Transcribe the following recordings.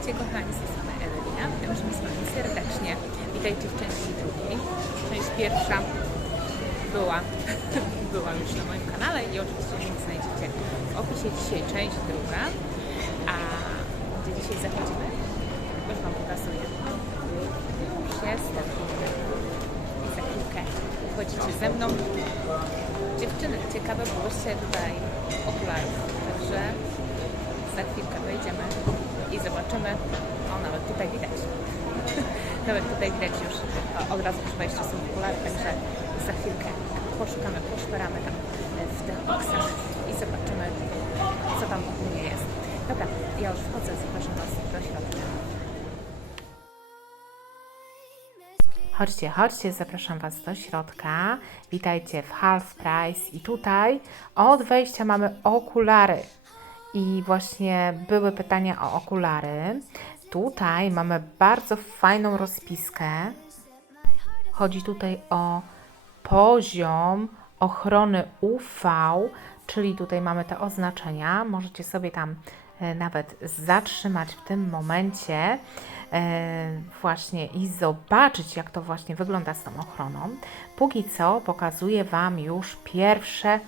Witajcie kochani, z tej strony Ewelina. Witam Was z Wami serdecznie. Witajcie w części drugiej. Część pierwsza była, była już na moim kanale i oczywiście link znajdziecie w opisie. Dzisiaj część druga. A gdzie dzisiaj zachodzimy? Już Wam pokazuję. Już jestem. I za chwilkę wchodzicie ze mną. Dziewczyny, ciekawe byłyście tutaj okularów. Także za chwilkę wejdziemy i zobaczymy. O, nawet tutaj widać. nawet tutaj widać już o, od razu przy wejściu są okulary, także za chwilkę poszukamy, poszperamy tam e, w tych boksach i zobaczymy, co tam ogólnie jest. Dobra, ja już wchodzę, zapraszam Was do środka. Chodźcie, chodźcie, zapraszam Was do środka. Witajcie w Half Price i tutaj od wejścia mamy okulary. I właśnie były pytania o okulary. Tutaj mamy bardzo fajną rozpiskę. Chodzi tutaj o poziom ochrony UV, czyli tutaj mamy te oznaczenia. Możecie sobie tam e, nawet zatrzymać w tym momencie e, właśnie i zobaczyć, jak to właśnie wygląda z tą ochroną. Póki co pokazuję Wam już pierwsze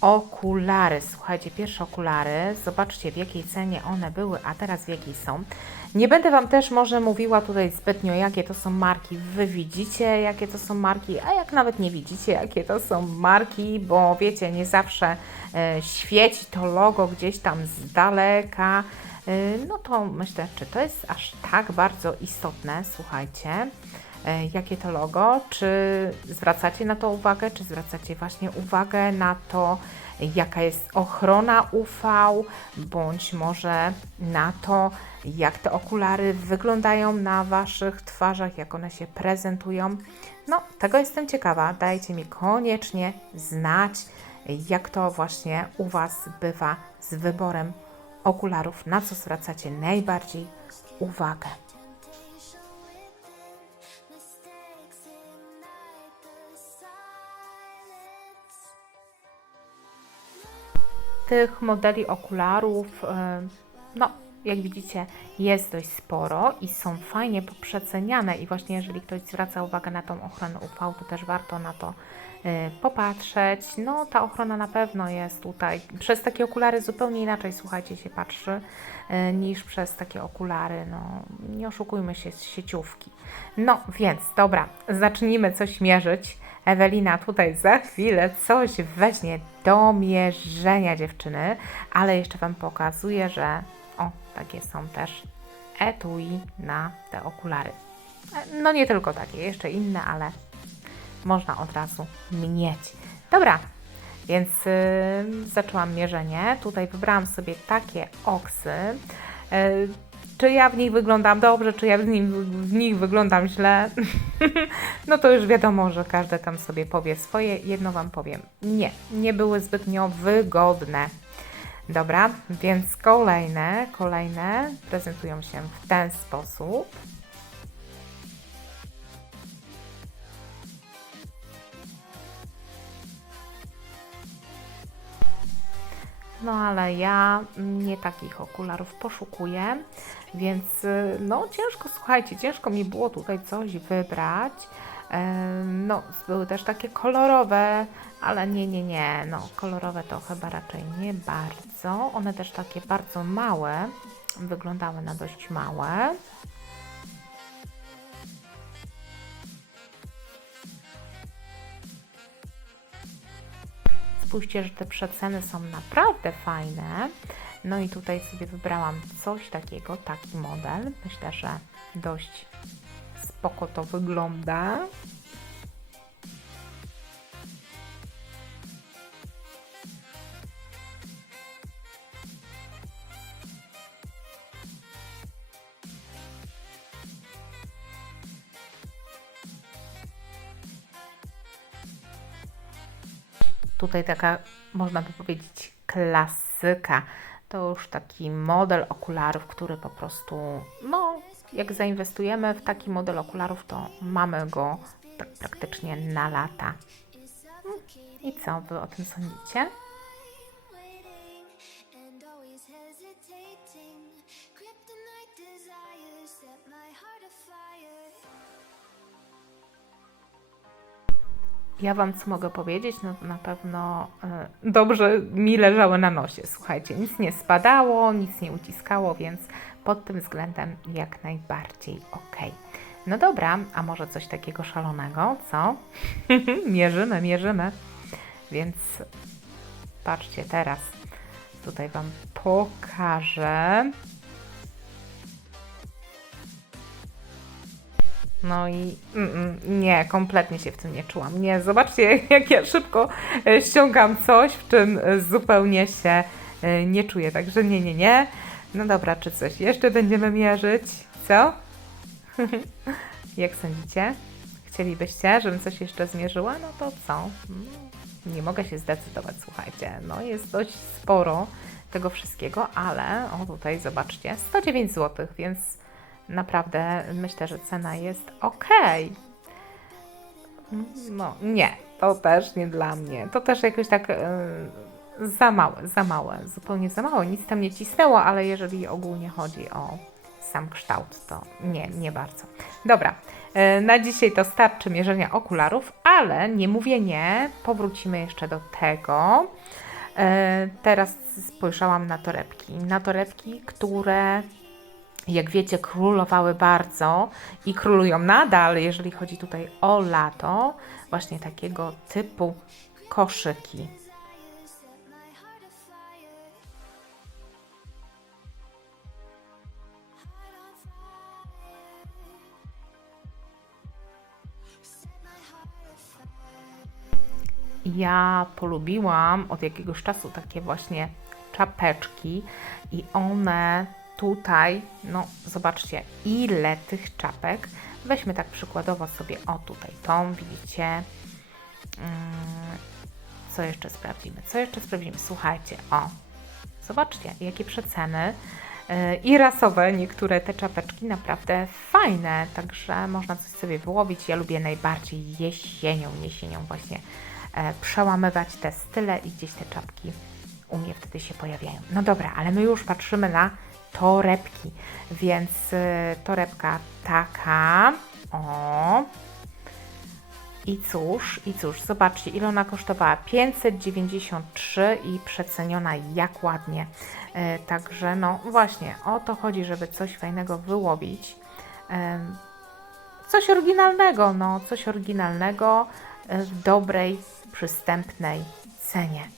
okulary. Słuchajcie, pierwsze okulary. Zobaczcie, w jakiej cenie one były, a teraz w jakiej są. Nie będę Wam też może mówiła tutaj zbytnio, jakie to są marki. Wy widzicie, jakie to są marki, a jak nawet nie widzicie, jakie to są marki, bo wiecie, nie zawsze e, świeci to logo gdzieś tam z daleka. E, no to myślę, czy to jest aż tak bardzo istotne, słuchajcie jakie to logo, czy zwracacie na to uwagę, czy zwracacie właśnie uwagę na to, jaka jest ochrona UV, bądź może na to, jak te okulary wyglądają na Waszych twarzach, jak one się prezentują. No, tego jestem ciekawa. Dajcie mi koniecznie znać, jak to właśnie u Was bywa z wyborem okularów, na co zwracacie najbardziej uwagę. Tych modeli okularów, e, no jak widzicie, jest dość sporo i są fajnie poprzeceniane i właśnie jeżeli ktoś zwraca uwagę na tą ochronę UV, to też warto na to e, popatrzeć. No ta ochrona na pewno jest tutaj, przez takie okulary zupełnie inaczej, słuchajcie, się patrzy e, niż przez takie okulary, no nie oszukujmy się z sieciówki. No więc, dobra, zacznijmy coś mierzyć. Ewelina tutaj za chwilę coś weźmie do mierzenia dziewczyny, ale jeszcze Wam pokazuję, że o, takie są też etui na te okulary. No nie tylko takie, jeszcze inne, ale można od razu mieć. Dobra, więc zaczęłam mierzenie. Tutaj wybrałam sobie takie oksy. Y, czy ja w nich wyglądam dobrze, czy ja w, nim, w nich wyglądam źle? no to już wiadomo, że każdy tam sobie powie swoje. Jedno Wam powiem. Nie, nie były zbytnio wygodne. Dobra, więc kolejne, kolejne prezentują się w ten sposób. No ale ja nie takich okularów poszukuję, więc y, no ciężko, słuchajcie, ciężko mi było tutaj coś wybrać. No, były też takie kolorowe, ale nie, nie, nie, no kolorowe to chyba raczej nie bardzo. One też takie bardzo małe, wyglądały na dość małe. Spójrzcie, że te przeceny są naprawdę fajne. No i tutaj sobie wybrałam coś takiego, taki model. Myślę, że dość spoko to wygląda. Tutaj taka, można by powiedzieć, klasyka. To już taki model okularów, który po prostu, no, jak zainwestujemy w taki model okularów, to mamy go praktycznie na lata. Mm, I co wy o tym sądzicie? Ja Wam co mogę powiedzieć? No na pewno e, dobrze mi leżały na nosie. Słuchajcie, nic nie spadało, nic nie uciskało, więc pod tym względem jak najbardziej ok. No dobra, a może coś takiego szalonego, co? mierzymy, mierzymy. Więc patrzcie teraz. Tutaj Wam pokażę. No i mm, mm, nie, kompletnie się w tym nie czułam. Nie, zobaczcie, jak ja szybko e, ściągam coś, w czym e, zupełnie się e, nie czuję. Także nie, nie, nie. No dobra, czy coś jeszcze będziemy mierzyć? Co? jak sądzicie? Chcielibyście, żebym coś jeszcze zmierzyła? No to co? Mm, Nie mogę się zdecydować, słuchajcie. No jest dość sporo tego wszystkiego, ale o tutaj zobaczcie, 109 zł, więc naprawdę myślę, że cena jest ok. No nie, to też nie dla mnie. To też jakoś tak e, za małe, za małe, zupełnie za małe. Nic tam nie cisnęło, ale jeżeli ogólnie chodzi o sam kształt, to nie, nie bardzo. Dobra, e, na dzisiaj to starczy mierzenia okularów, ale nie mówię nie, powrócimy jeszcze do tego. E, Teraz spojrzałam na torebki. Na torebki, które jak wiecie, królowały bardzo i królują nadal, jeżeli chodzi tutaj o lato, właśnie takiego typu koszyki. Ja polubiłam od jakiegoś czasu takie właśnie czapeczki i one tutaj, no zobaczcie, ile tych czapek. Weźmy tak przykładowo sobie, o tutaj tą, widzicie. Mm, Co jeszcze sprawdzimy? Co jeszcze sprawdzimy? Słuchajcie, o, zobaczcie, jakie przeceny. Yy, I rasowe, niektóre te czapeczki naprawdę fajne, także można coś sobie wyłowić. Ja lubię najbardziej jesienią, jesienią właśnie e, przełamywać te style i gdzieś te czapki u mnie wtedy się pojawiają. No dobra, ale my już patrzymy na torebki, więc y, torebka taka, o, i cóż, i cóż, zobaczcie, ile ona kosztowała? 593 i przeceniona jak ładnie. E, także no właśnie, o to chodzi, żeby coś fajnego wyłowić. Coś oryginalnego, no, coś oryginalnego w dobrej, przystępnej cenie.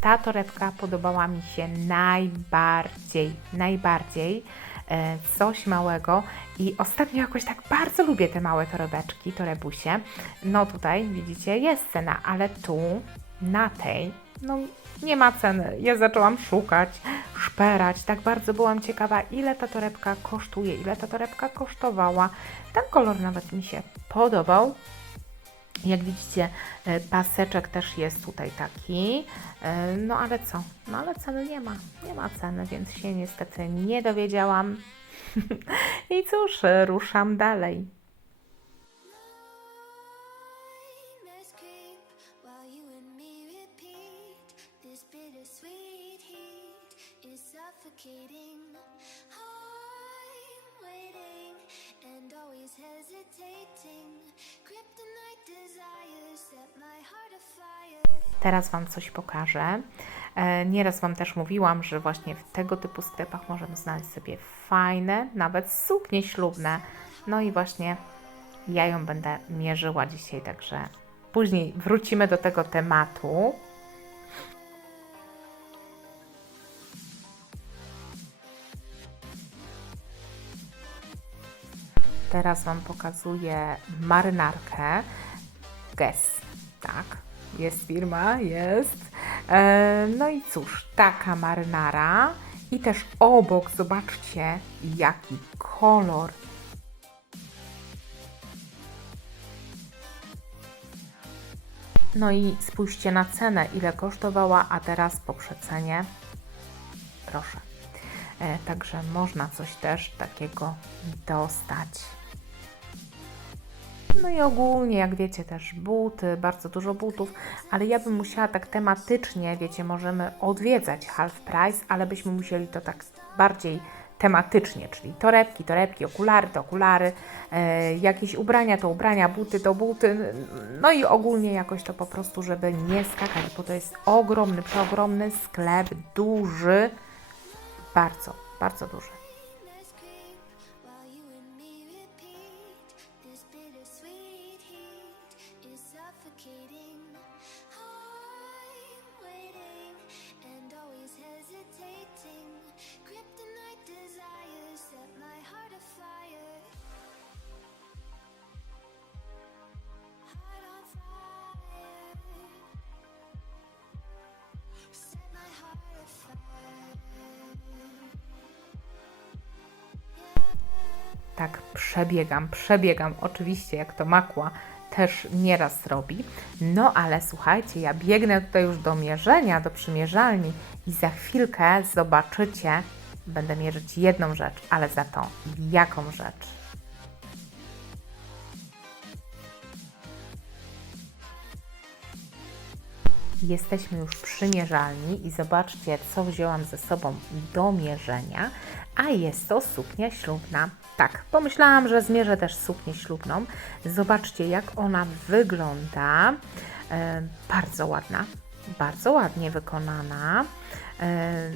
Ta torebka podobała mi się najbardziej, najbardziej. E, Coś małego i ostatnio jakoś tak bardzo lubię te małe torebeczki, torebusie. No tutaj widzicie, jest cena, ale tu na tej, no nie ma ceny. Ja zaczęłam szukać, szperać, tak bardzo byłam ciekawa, ile ta torebka kosztuje, ile ta torebka kosztowała. Ten kolor nawet mi się podobał. Jak widzicie, e, paseczek też jest tutaj taki. E, No ale co? No ale ceny nie ma. Nie ma ceny, więc się niestety nie dowiedziałam. I cóż, ruszam dalej. Hesitating. Kryptonite Teraz Wam coś pokażę. E, Nieraz Wam też mówiłam, że właśnie w tego typu sklepach możemy znaleźć sobie fajne, nawet suknie ślubne. No i właśnie ja ją będę mierzyła dzisiaj, także później wrócimy do tego tematu. Teraz Wam pokazuję marynarkę Guess. Tak, jest firma, jest. E, no i cóż, taka marynara. I też obok, zobaczcie, jaki kolor. No i spójrzcie na cenę, ile kosztowała, a teraz po przecenie. Proszę. E, także można coś też takiego dostać. No i ogólnie, jak wiecie, też buty, bardzo dużo butów, ale ja bym musiała tak tematycznie, wiecie, możemy odwiedzać Half Price, ale byśmy musieli to tak bardziej tematycznie, czyli torebki, torebki, okulary to okulary, e, jakieś ubrania to ubrania, buty to buty, no i ogólnie jakoś to po prostu, żeby nie skakać, bo to jest ogromny, przeogromny sklep, duży, bardzo, bardzo duży. Tak przebiegam, przebiegam, oczywiście jak to makła też nieraz robi. No ale słuchajcie, ja biegnę tutaj już do mierzenia, do przymierzalni i za chwilkę zobaczycie, będę mierzyć jedną rzecz, ale za to jaką rzecz. Jesteśmy już przy mierzalni i zobaczcie, co wzięłam ze sobą do mierzenia, a jest to suknia ślubna. Tak, pomyślałam, że zmierzę też suknię ślubną. Zobaczcie, jak ona wygląda. E, bardzo ładna, bardzo ładnie wykonana. E,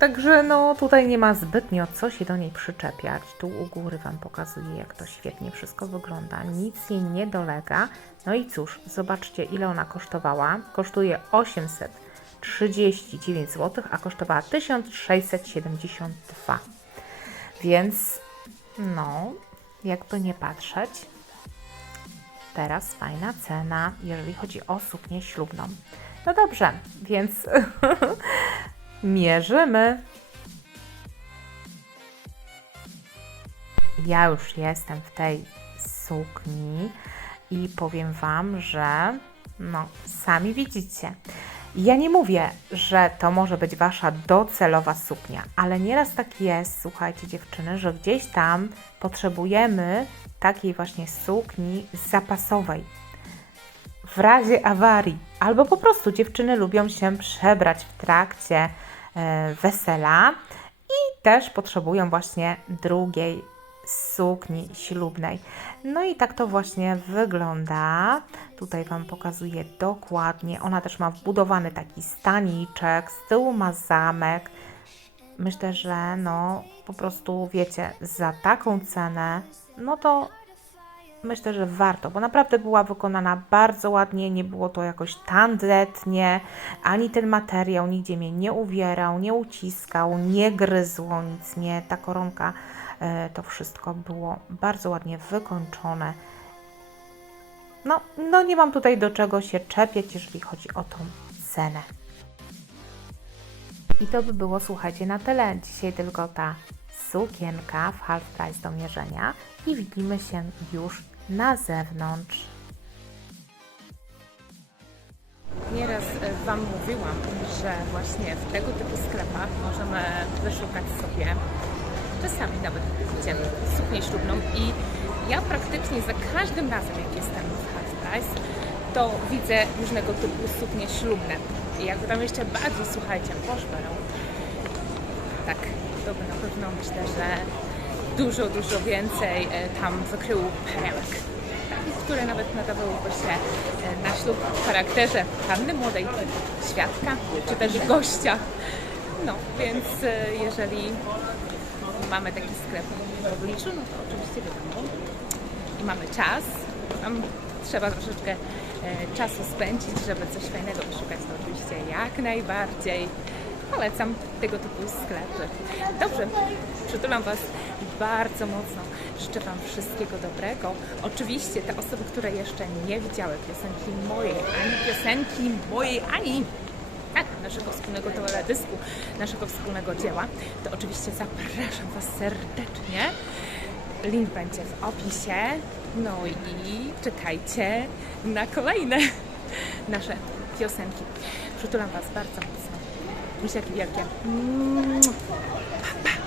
Także no tutaj nie ma zbytnio co się do niej przyczepiać. Tu u góry Wam pokazuję, jak to świetnie wszystko wygląda. Nic jej nie dolega. No i cóż, zobaczcie ile ona kosztowała. Kosztuje 839 zł, a kosztowała 1672. Więc no, jakby nie patrzeć, teraz fajna cena, jeżeli chodzi o suknię ślubną. No dobrze, więc mierzymy. Ja już jestem w tej sukni i powiem Wam, że no, sami widzicie. Ja nie mówię, że to może być Wasza docelowa suknia, ale nieraz tak jest, słuchajcie dziewczyny, że gdzieś tam potrzebujemy takiej właśnie sukni zapasowej w razie awarii, albo po prostu dziewczyny lubią się przebrać w trakcie e, wesela i też potrzebują właśnie drugiej sukni ślubnej. No i tak to właśnie wygląda. Tutaj Wam pokazuję dokładnie. Ona też ma wbudowany taki staniczek, z tyłu ma zamek. Myślę, że no po prostu wiecie, za taką cenę, no to myślę, że warto, bo naprawdę była wykonana bardzo ładnie, nie było to jakoś tandetnie, ani ten materiał nigdzie mnie nie uwierał, nie uciskał, nie gryzło nic mnie, ta koronka, e, to wszystko było bardzo ładnie wykończone. No, no nie mam tutaj do czego się czepiać, jeżeli chodzi o tą cenę. I to by było, słuchajcie, na tyle. Dzisiaj tylko ta sukienka w half price do mierzenia i widzimy się już na zewnątrz. Nieraz e, Wam mówiłam, że właśnie w tego typu sklepach możemy wyszukać sobie czasami nawet suknię ślubną i ja praktycznie za każdym razem jak jestem w half to widzę różnego typu suknie ślubne i jakby tam jeszcze bardziej słuchajcie poszperą tak, to by na pewno myślę, że dużo, dużo więcej e, tam wykrył perełek. Które nawet nadawałyby się e, na ślub w charakterze panny młodej, świadka, czy też gościa. No, więc e, jeżeli mamy taki sklep w obliczu, no to oczywiście wiadomo. I mamy czas, tam trzeba troszeczkę czasu spędzić, żeby coś fajnego wyszukać, to oczywiście jak najbardziej polecam tego typu sklepy. Dobrze, przytulam Was bardzo mocno. Życzę Wam wszystkiego dobrego. Oczywiście te osoby, które jeszcze nie widziały piosenki mojej, ani piosenki mojej, ani tak, naszego wspólnego teledysku, naszego wspólnego dzieła, to oczywiście zapraszam Was serdecznie. Link będzie w opisie. No i czekajcie na kolejne nasze piosenki. Przytulam Was bardzo mocno. Vous êtes bien. Papa.